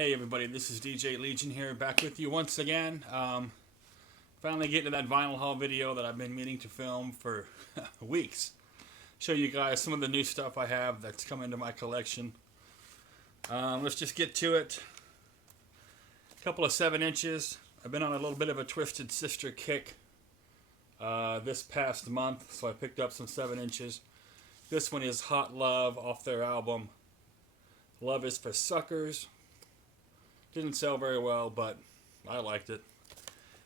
Hey everybody, this is DJ Legion here, back with you once again. Finally getting to that vinyl haul video that I've been meaning to film for weeks. Show you guys some of the new stuff I have that's come into my collection. Let's just get to it. A couple of 7 inches. I've been on a little bit of a Twisted Sister kick this past month, so I picked up some 7 inches. This one is Hot Love off their album Love is for Suckers. Didn't sell very well, but I liked it.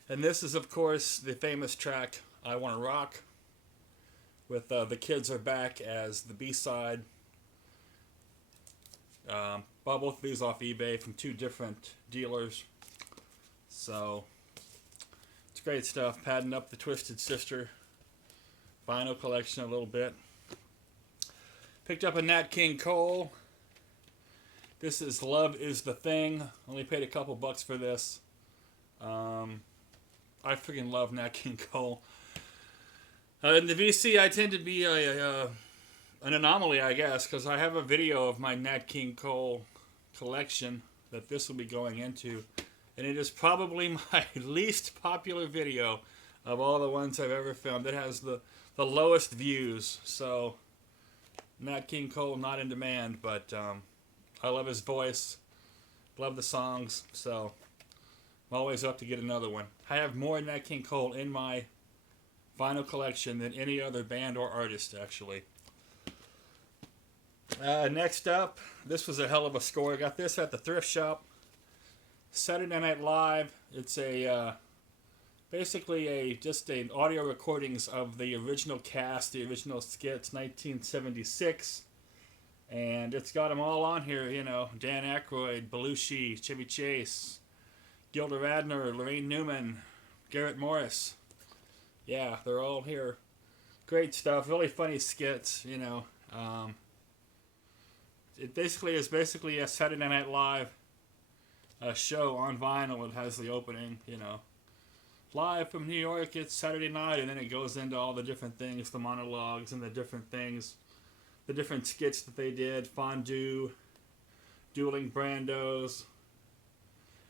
And this is, of course, the famous track I Wanna Rock, with The Kids Are Back as the B-side. Bought both of these off eBay from 2 different dealers. So, it's great stuff. Padding up the Twisted Sister vinyl collection a little bit. Picked up a Nat King Cole. This is Love is the Thing. Only paid a couple bucks for this. I freaking love Nat King Cole. In the VC, I tend to be an anomaly, I guess, because I have a video of my Nat King Cole collection that this will be going into. And it is probably my least popular video of all the ones I've ever filmed. It has the lowest views. So, Nat King Cole not in demand, but I love his voice, love the songs, so I'm always up to get another one. I have more Nat King Cole in my vinyl collection than any other band or artist, actually. Next up, this was a hell of a score. I got this at the thrift shop. Saturday Night Live. It's basically just an audio recordings of the original cast, the original skits, 1976. And it's got them all on here, you know, Dan Aykroyd, Belushi, Chevy Chase, Gilda Radner, Lorraine Newman, Garrett Morris. Yeah, they're all here. Great stuff, really funny skits, you know. It basically is a Saturday Night Live show on vinyl. It has the opening, you know. Live from New York, it's Saturday night, and then it goes into all the different things, the monologues and the different things. The different skits that they did, Fondue, Dueling Brandos,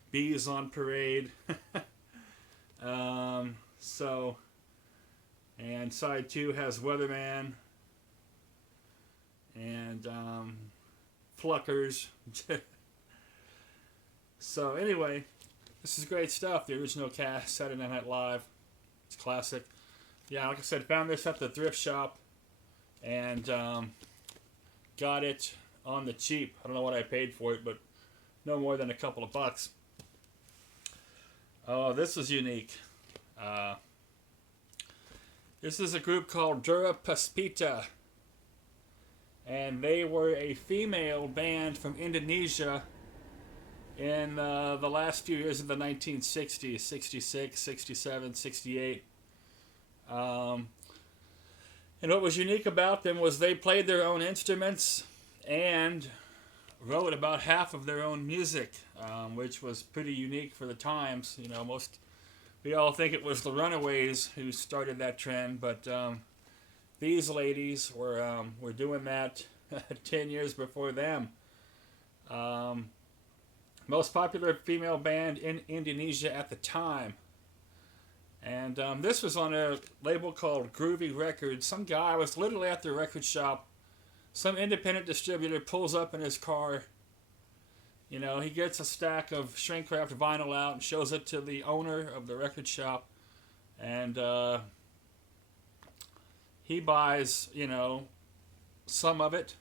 Bees on Parade. And side 2 has Weatherman and Fluckers. So anyway, this is great stuff. The original cast, Saturday Night Live. It's classic. Yeah, like I said, found this at the thrift shop. And got it on the cheap. I don't know what I paid for it, but no more than a couple of bucks. Oh, this is unique. This is a group called Dura Puspita. And they were a female band from Indonesia in the last few years of the 1960s, 66, 67, 68. And what was unique about them was they played their own instruments and wrote about half of their own music, which was pretty unique for the times. You know, we all think it was the Runaways who started that trend, but these ladies were doing that 10 years before them. Most popular female band in Indonesia at the time. And this was on a label called Groovy Records. Some guy was literally at the record shop. Some independent distributor pulls up in his car. You know, he gets a stack of shrink wrapped vinyl out and shows it to the owner of the record shop. And he buys, you know, some of it.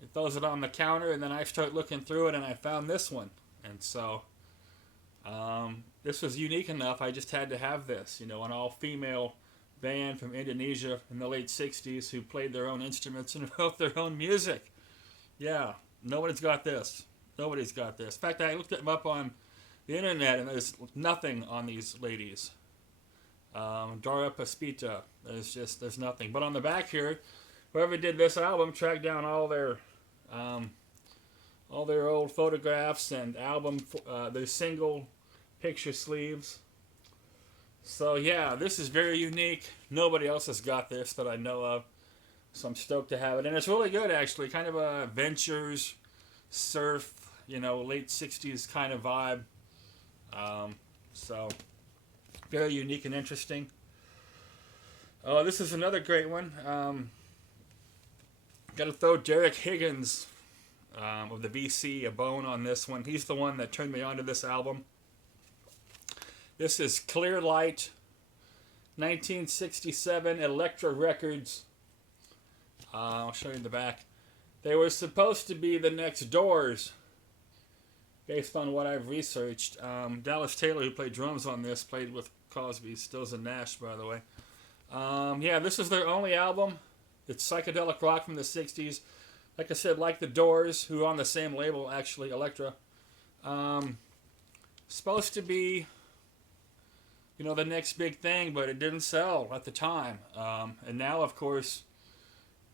He throws it on the counter, and then I start looking through it, and I found this one. And so this was unique enough, I just had to have this, you know, an all-female band from Indonesia in the late 60s who played their own instruments and wrote their own music. Yeah, nobody's got this. Nobody's got this. In fact, I looked them up on the internet, and there's nothing on these ladies. Dura Puspita, there's nothing. But on the back here, whoever did this album tracked down all their old photographs and their single picture sleeves. So yeah, this is very unique. Nobody else has got this that I know of. So I'm stoked to have it. And it's really good, actually. Kind of a adventures, surf, late 60s kind of vibe. So, very unique and interesting. Oh, this is another great one. Got to throw Derek Higgins of the VC a bone on this one. He's the one that turned me onto this album. This is Clear Light, 1967, Elektra Records. I'll show you in the back. They were supposed to be the next Doors, based on what I've researched. Dallas Taylor, who played drums on this, played with Crosby, Stills, and Nash, by the way. Yeah, this is their only album. It's psychedelic rock from the 60s. Like I said, like the Doors, who are on the same label, actually, Elektra. Supposed to be, the next big thing, but it didn't sell at the time. And now, of course,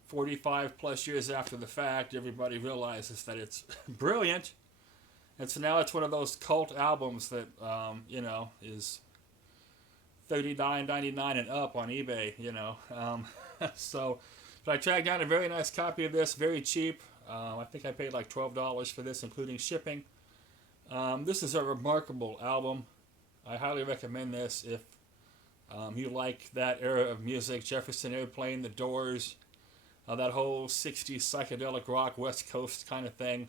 45 plus years after the fact, everybody realizes that it's brilliant. And so now it's one of those cult albums that, is $39.99 and up on eBay, So, but I tracked down a very nice copy of this, very cheap. I think I paid like $12 for this, including shipping. This is a remarkable album. I highly recommend this if you like that era of music, Jefferson Airplane, The Doors, that whole 60s psychedelic rock, West Coast kind of thing.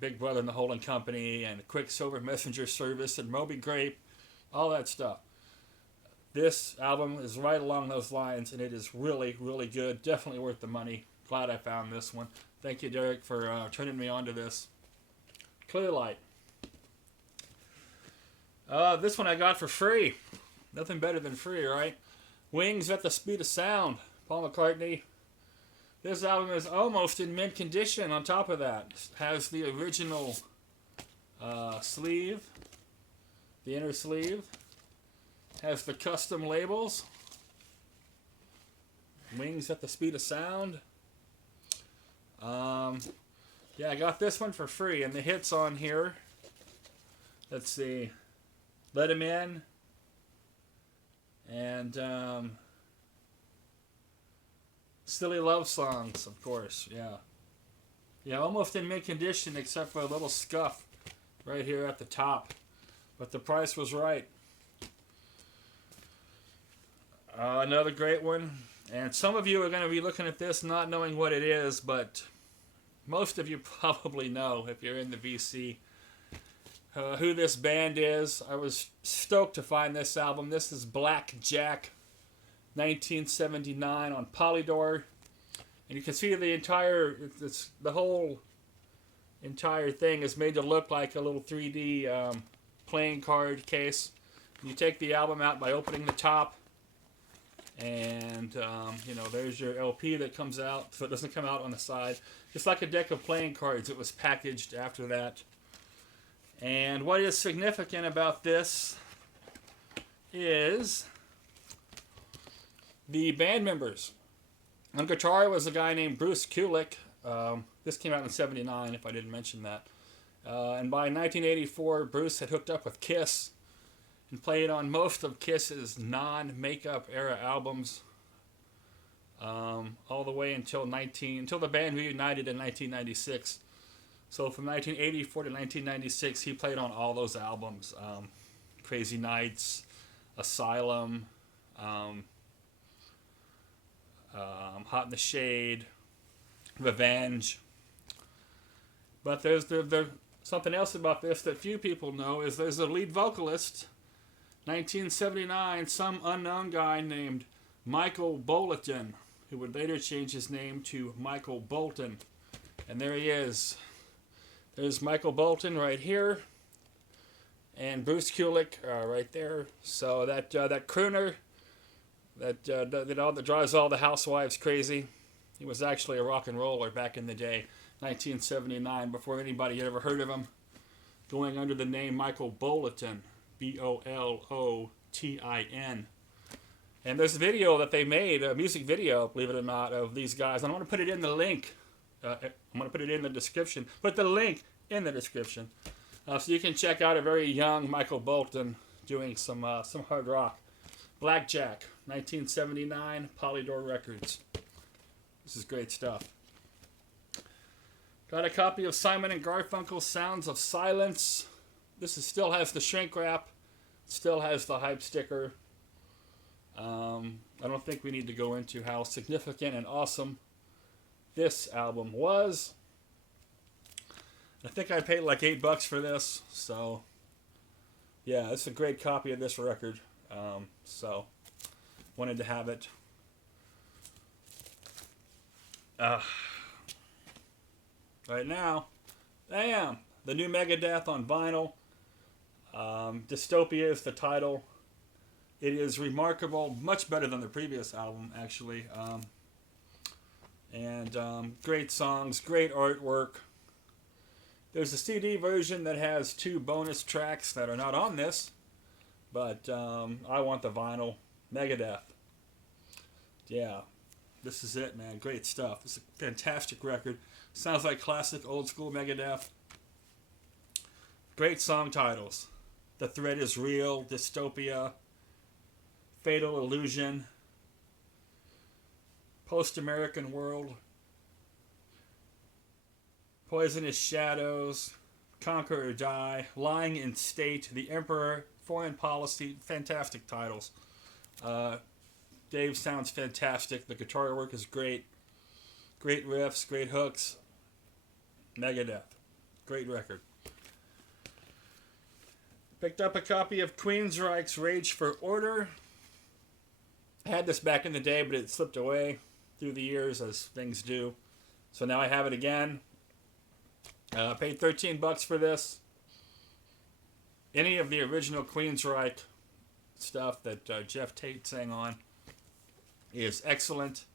Big Brother and the Holding Company, and Quicksilver Messenger Service, and Moby Grape, all that stuff. This album is right along those lines, and it is really, really good. Definitely worth the money. Glad I found this one. Thank you, Derek, for turning me on to this. Clear Light. This one I got for free. Nothing better than free, right? Wings at the Speed of Sound. Paul McCartney. This album is almost in mint condition on top of that. It has the original sleeve. The inner sleeve. Has the custom labels. Wings at the Speed of Sound. Yeah, I got this one for free. And the hits on here. Let's see. Let 'Em In. And Silly Love Songs, of course. Yeah. Yeah, almost in mint condition except for a little scuff right here at the top. But the price was right. Another great one. And some of you are going to be looking at this not knowing what it is, but most of you probably know if you're in the VC who this band is. I was stoked to find this album. This is Blackjack, 1979 on Polydor. And you can see the whole entire thing is made to look like a little 3D playing card case. You take the album out by opening the top. And, there's your LP that comes out, so it doesn't come out on the side. Just like a deck of playing cards, it was packaged after that. And what is significant about this is the band members. On guitar was a guy named Bruce Kulick. This came out in '79, if I didn't mention that. And by 1984, Bruce had hooked up with KISS and played on most of KISS's non-makeup era albums, all the way until the band reunited in 1996. So from 1984 to 1996, he played on all those albums: Crazy Nights, Asylum, Hot in the Shade, Revenge. But there's something else about this that few people know is there's a lead vocalist. 1979, some unknown guy named Michael Bolton, who would later change his name to Michael Bolton. And there he is. There's Michael Bolton right here. And Bruce Kulick right there. So that crooner that drives all the housewives crazy, he was actually a rock and roller back in the day, 1979, before anybody had ever heard of him, going under the name Michael Bolton. Boltin. And there's a video that they made, a music video, believe it or not, of these guys. I'm going to put it in the link. I'm going to put it in the description. Put the link in the description. So you can check out a very young Michael Bolton doing some hard rock. Blackjack, 1979, Polydor Records. This is great stuff. Got a copy of Simon and Garfunkel's Sounds of Silence. This still has the shrink wrap. Still has the hype sticker. I don't think we need to go into how significant and awesome this album was. I think I paid like $8 for this. So, yeah, it's a great copy of this record. So, wanted to have it. Right now, bam! The new Megadeth on vinyl. Dystopia is the title. It is remarkable, much better than the previous album, actually. Great songs, great artwork. There's a CD version that has 2 bonus tracks that are not on this, but I want the vinyl. Megadeth. Yeah, this is it, man. Great stuff. It's a fantastic record. Sounds like classic old school Megadeth. Great song titles. The Threat is Real, Dystopia, Fatal Illusion, Post-American World, Poisonous Shadows, Conquer or Die, Lying in State, The Emperor, Foreign Policy. Fantastic titles. Dave sounds fantastic. The guitar work is great. Great riffs, great hooks. Megadeth. Great record. Picked up a copy of Queensryche's Rage for Order. I had this back in the day, but it slipped away through the years, as things do. So now I have it again. Paid $13 for this. Any of the original Queensryche stuff that Jeff Tate sang on is excellent.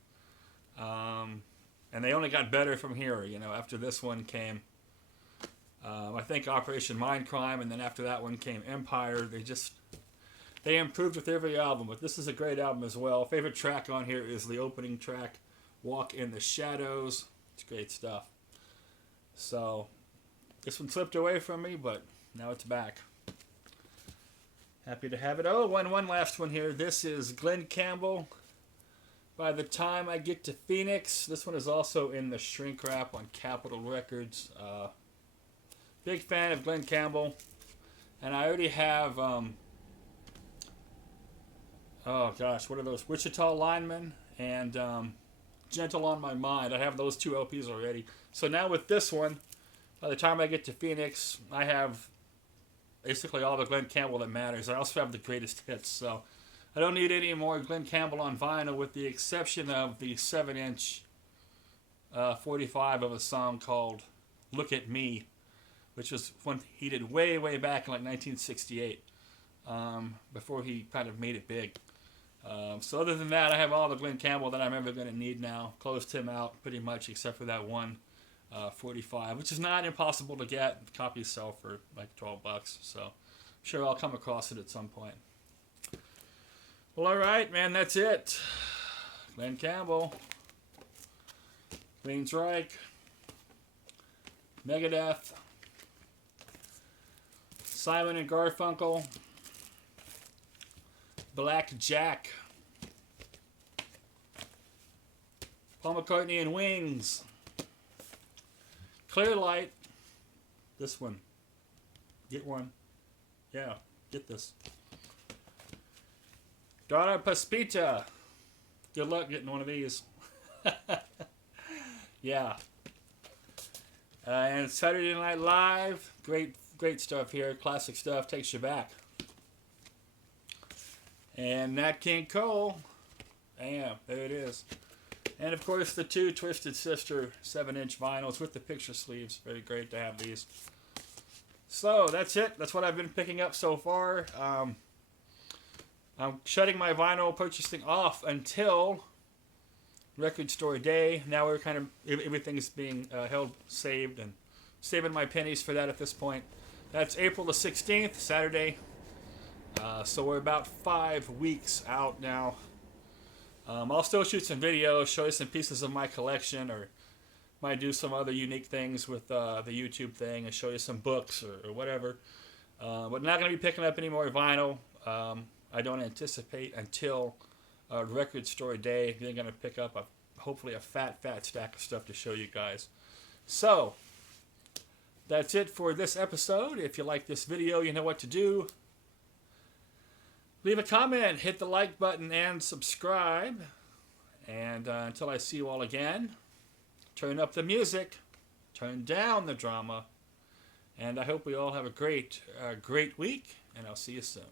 And they only got better from here, after this one came. I think Operation Mindcrime, and then after that one came Empire. They improved with every album, but this is a great album as well. Favorite track on here is the opening track, Walk in the Shadows. It's great stuff. So, this one slipped away from me, but now it's back. Happy to have it. Oh, one last one here. This is Glen Campbell. By the Time I Get to Phoenix. This one is also in the shrink wrap on Capitol Records. Big fan of Glen Campbell. And I already have, what are those? Wichita Linemen and Gentle on My Mind. I have those 2 LPs already. So now with this one, by the time I get to Phoenix, I have basically all the Glen Campbell that matters. I also have the greatest hits. So I don't need any more Glen Campbell on vinyl, with the exception of the 7-inch 45 of a song called Look at Me, which was one he did way, way back in like 1968, before he kind of made it big. So other than that, I have all the Glen Campbell that I'm ever going to need now. Closed him out pretty much, except for that one 45, which is not impossible to get. Copies sell for like $12, so I'm sure I'll come across it at some point. Well, all right, man, that's it. Glen Campbell, Queensryche, Megadeth, Simon and Garfunkel, Blackjack, Paul McCartney and Wings, Clear Light, this one, get one, yeah, get this, Dura Puspita, good luck getting one of these, yeah, and Saturday Night Live, great stuff here, classic stuff, takes you back. And Nat King Cole, bam, there it is. And of course the 2 Twisted Sister 7-inch vinyls with the picture sleeves, very great to have these. So that's it, that's what I've been picking up so far. I'm shutting my vinyl purchasing off until Record Store Day. Now we're kind of, everything's being held, saved, and saving my pennies for that at this point. That's April the 16th, Saturday. So we're about 5 weeks out now. I'll still shoot some videos, show you some pieces of my collection, or might do some other unique things with the YouTube thing and show you some books or whatever. But not going to be picking up any more vinyl. I don't anticipate until Record Store Day. They're going to pick up hopefully a fat stack of stuff to show you guys. So, That's it for this episode. If you like this video, you know what to do. Leave a comment, hit the like button, and subscribe. And until I see you all again, turn up the music, turn down the drama, and I hope we all have a great week, and I'll see you soon.